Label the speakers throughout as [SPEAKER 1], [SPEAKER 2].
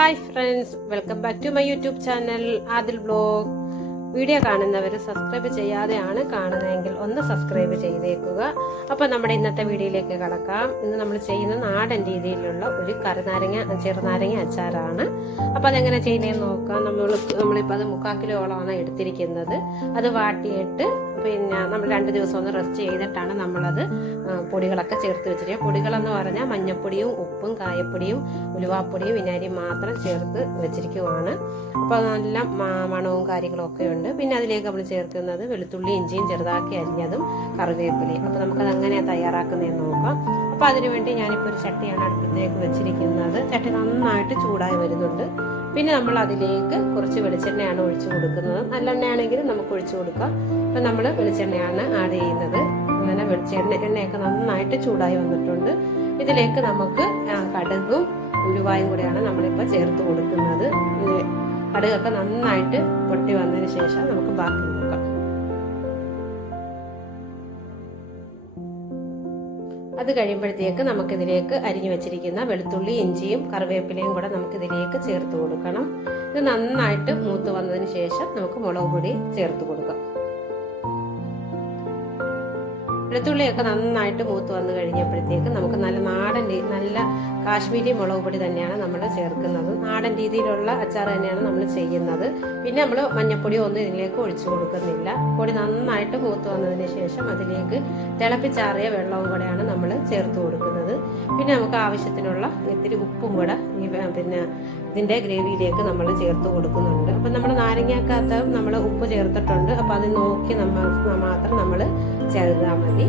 [SPEAKER 1] Hi friends welcome back to my YouTube channel Adil blog video കാണുന്നവർ subscribe ചെയ്യാതെയാണ് കാണുന്നതെങ്കിൽ ഒന്ന് സബ്സ്ക്രൈബ് ചെയ്തേക്കുക. അപ്പോൾ നമ്മുടെ ഇന്നത്തെ വീഡിയോയിലേക്ക് കടക്കാം. ഇന്ന് നമ്മൾ ചെയ്യുന്ന നാടൻ രീതിയിലുള്ള ഒരു കറുനാരങ്ങ ചെറുനാരങ്ങ അച്ചാറാണ്. അപ്പോൾ അതെങ്ങനെ ചെയ്യുന്നതെന്ന് നോക്കാം. നമ്മൾ നമ്മളിപ്പോൾ അത് മുക്കാൽ കിലോളമാണ് എടുത്തിരിക്കുന്നത്. അത് വാട്ടിയിട്ട് പിന്നെ നമ്മൾ രണ്ട് ദിവസം ഒന്ന് റെസ്റ്റ് ചെയ്തിട്ടാണ് നമ്മളത് പൊടികളൊക്കെ ചേർത്ത് വെച്ചിരിക്കുക പൊടികളെന്ന് പറഞ്ഞാൽ മഞ്ഞപ്പൊടിയും ഉപ്പും കായപ്പൊടിയും ഉലുവാപ്പൊടിയും വിനാരിയും മാത്രം ചേർത്ത് വെച്ചിരിക്കുവാണ്. അപ്പോൾ നല്ല മണവും കാര്യങ്ങളും ഒക്കെ ഉണ്ട്. പിന്നെ അതിലേക്ക് നമ്മൾ ചേർക്കുന്നത് വെളുത്തുള്ളി ഇഞ്ചിയും ചെറുതാക്കി അരിഞ്ഞതും കറിവേപ്പിലയും. അപ്പോൾ നമുക്കത് എങ്ങനെയാണ് തയ്യാറാക്കുന്നതെന്ന് നോക്കാം. അപ്പോൾ അതിനുവേണ്ടി ഞാനിപ്പോൾ ഒരു ചട്ടിയാണ് അടുപ്പത്തേക്ക് വെച്ചിരിക്കുന്നത്. ചട്ടി നന്നായിട്ട് ചൂടായി വരുന്നുണ്ട്. പിന്നെ നമ്മൾ അതിലേക്ക് കുറച്ച് വെളിച്ചെണ്ണയാണ് ഒഴിച്ചു കൊടുക്കുന്നത്. നല്ലെണ്ണയാണെങ്കിലും നമുക്ക് ഒഴിച്ചു കൊടുക്കാം. അപ്പം നമ്മൾ വെളിച്ചെണ്ണയാണ് ആഡ് ചെയ്യുന്നത്. അങ്ങനെ വെളിച്ചെണ്ണ എണ്ണയൊക്കെ നന്നായിട്ട് ചൂടായി വന്നിട്ടുണ്ട്. ഇതിലേക്ക് നമുക്ക് കടുകും ഉരുവായും കൂടെയാണ് നമ്മളിപ്പോൾ ചേർത്ത് കൊടുക്കുന്നത്. കടുകൊക്കെ നന്നായിട്ട് പൊട്ടി വന്നതിന് ശേഷം നമുക്ക് ബാക്കി അത് കഴിയുമ്പോഴത്തേക്ക് നമുക്കിതിലേക്ക് അരിഞ്ഞു വെച്ചിരിക്കുന്ന വെളുത്തുള്ളി ഇഞ്ചിയും കറിവേപ്പിലയും കൂടെ നമുക്കിതിലേക്ക് ചേർത്ത് കൊടുക്കണം. ഇത് നന്നായിട്ട് മൂത്ത് വന്നതിന് ശേഷം നമുക്ക് മുളക് പൊടി ചേർത്ത് കൊടുക്കാം. വെളുത്തുള്ളിയൊക്കെ നന്നായിട്ട് മൂത്ത് വന്നു കഴിഞ്ഞപ്പോഴത്തേക്ക് നമുക്ക് നല്ല നാടൻ നല്ല കാശ്മീരി മുളക് പൊടി തന്നെയാണ് നമ്മൾ ചേർക്കുന്നത്. നാടൻ രീതിയിലുള്ള അച്ചാർ തന്നെയാണ് നമ്മൾ ചെയ്യുന്നത്. പിന്നെ നമ്മൾ മഞ്ഞപ്പൊടിയോ ഒന്നും ഇതിലേക്ക് ഒഴിച്ചു കൊടുക്കുന്നില്ല. പൊടി നന്നായിട്ട് മൂത്ത് വന്നതിന് ശേഷം അതിലേക്ക് തിളപ്പിച്ചാറിയ വെള്ളവും കൂടെയാണ് നമ്മൾ ചേർത്ത് കൊടുക്കുന്നത്. പിന്നെ നമുക്ക് ആവശ്യത്തിനുള്ള ഇത്തിരി ഉപ്പും കൂടെ ഈ പിന്നെ ഇതിന്റെ ഗ്രേവിയിലേക്ക് നമ്മൾ ചേർത്ത് കൊടുക്കുന്നുണ്ട്. അപ്പം നമ്മൾ നാരങ്ങക്കകത്ത് നമ്മൾ ഉപ്പ് ചേർത്തിട്ടുണ്ട്. അപ്പം അത് നോക്കി നമ്മൾ മാത്രം നമ്മൾ ചേർത്താൽ മതി.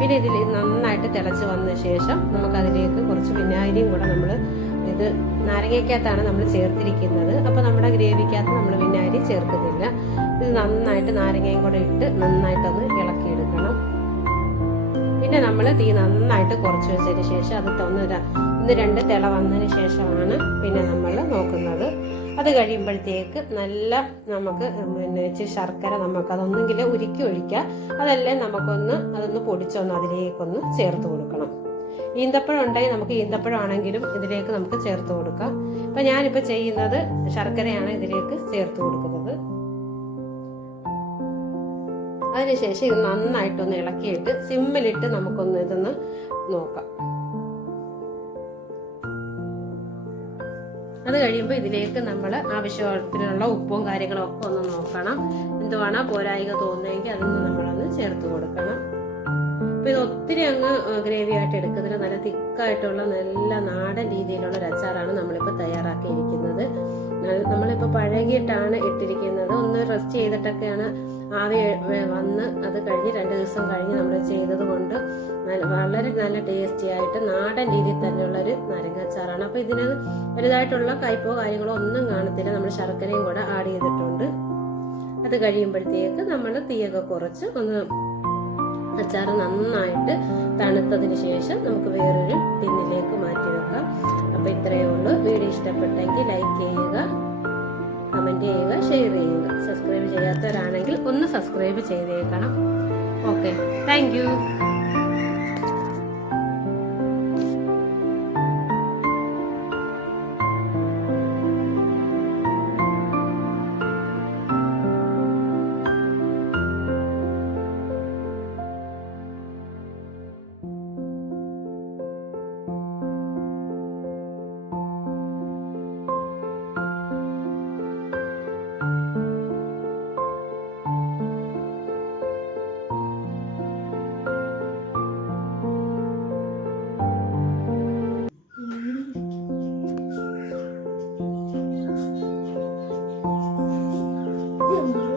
[SPEAKER 1] പിന്നെ ഇതിൽ നന്നായിട്ട് തിളച്ച് വന്ന ശേഷം നമുക്ക് അതിലേക്ക് കുറച്ച് വിനാഗിരിയും കൂടെ നമ്മൾ ഇത് നാരങ്ങയ്ക്കകത്താണ് നമ്മൾ ചേർത്തിരിക്കുന്നത്. അപ്പോൾ നമ്മുടെ ഗ്രേവിക്കകത്ത് നമ്മൾ വിനാഗിരി ചേർക്കുന്നില്ല. ഇത് നന്നായിട്ട് നാരങ്ങയും കൂടെ ഇട്ട് നന്നായിട്ടൊന്ന് ഇളക്കിയെടുക്കണം. പിന്നെ നമ്മൾ തീ നന്നായിട്ട് കുറച്ച് വെച്ചതിന് ശേഷം അത് ഒന്ന് ര- ഒന്ന് രണ്ട് തിള വന്നതിന് ശേഷമാണ് പിന്നെ നമ്മൾ നോക്കുന്നത്. അത് കഴിയുമ്പോഴത്തേക്ക് നല്ല നമുക്ക് പിന്നെ ഇച്ചിരി ശർക്കര നമുക്ക് അതൊന്നെങ്കിൽ ഉരുക്കി ഒഴിക്കുക അതല്ലേ നമുക്കൊന്ന് അതൊന്ന് പൊടിച്ചൊന്ന് അതിലേക്കൊന്ന് ചേർത്ത് കൊടുക്കണം. ഈന്തപ്പഴം ഉണ്ടെങ്കിൽ നമുക്ക് ഈന്തപ്പഴം ആണെങ്കിലും ഇതിലേക്ക് നമുക്ക് ചേർത്ത് കൊടുക്കാം. ഇപ്പം ഞാനിപ്പോൾ ചെയ്യുന്നത് ശർക്കരയാണ് ഇതിലേക്ക് ചേർത്ത് കൊടുക്കുന്നത്. അതിനുശേഷം ഇത് നന്നായിട്ടൊന്ന് ഇളക്കിയിട്ട് സിമ്മിലിട്ട് നമുക്കൊന്ന് ഇതൊന്ന് നോക്കാം. അത് കഴിയുമ്പോൾ ഇതിലേക്ക് നമ്മൾ ആവശ്യത്തിനുള്ള ഉപ്പും കാര്യങ്ങളും ഒക്കെ ഒന്ന് നോക്കണം. എന്തുവാണോ പോരായിക തോന്നുന്നെങ്കിൽ അതൊന്ന് നമ്മളൊന്ന് ചേർത്ത് കൊടുക്കണം. അപ്പോൾ ഇത് ഒത്തിരി അങ്ങ് ഗ്രേവി ആയിട്ട് എടുക്കുന്നതിന് നല്ല തിക്കായിട്ടുള്ള നല്ല നാടൻ രീതിയിലുള്ള ഒരു അച്ചാറാണ് നമ്മളിപ്പോൾ തയ്യാറാക്കിയിരിക്കുന്നത്. നമ്മളിപ്പോൾ പഴകിയിട്ടാണ് ഇട്ടിരിക്കുന്നത്. ഒന്ന് റെസ്റ്റ് ചെയ്തിട്ടൊക്കെയാണ് ആവി വന്ന് അത് കഴിഞ്ഞ് രണ്ട് ദിവസം കഴിഞ്ഞ് നമ്മൾ ചെയ്തത് കൊണ്ട് വളരെ നല്ല ടേസ്റ്റി ആയിട്ട് നാടൻ രീതിയിൽ നാരങ്ങാച്ചാറാണ് അപ്പോൾ ഇതിന് വലുതായിട്ടുള്ള കയ്പോ കാര്യങ്ങളോ ഒന്നും കാണത്തില്ല. നമ്മൾ ശർക്കരയും കൂടെ ആഡ് ചെയ്തിട്ടുണ്ട്. അത് കഴിയുമ്പോഴത്തേക്ക് നമ്മൾ തീയൊക്കെ കുറച്ച് ഒന്ന് അച്ചാർ നന്നായിട്ട് തണുത്തതിന് ശേഷം നമുക്ക് വേറൊരു ടിന്നിലേക്ക് മാറ്റി വെക്കാം. അപ്പോൾ ഇത്രയേ ഉള്ളൂ. വീഡിയോ ഇഷ്ടപ്പെട്ടെങ്കിൽ ലൈക്ക് ചെയ്യുക കമന്റ് ചെയ്യുക ഷെയർ ചെയ്യുക. സബ്സ്ക്രൈബ് ചെയ്യാത്തവരാണെങ്കിൽ ഒന്ന് സബ്സ്ക്രൈബ് ചെയ്തേക്കണം. ഓക്കെ താങ്ക് യു
[SPEAKER 2] ഇത്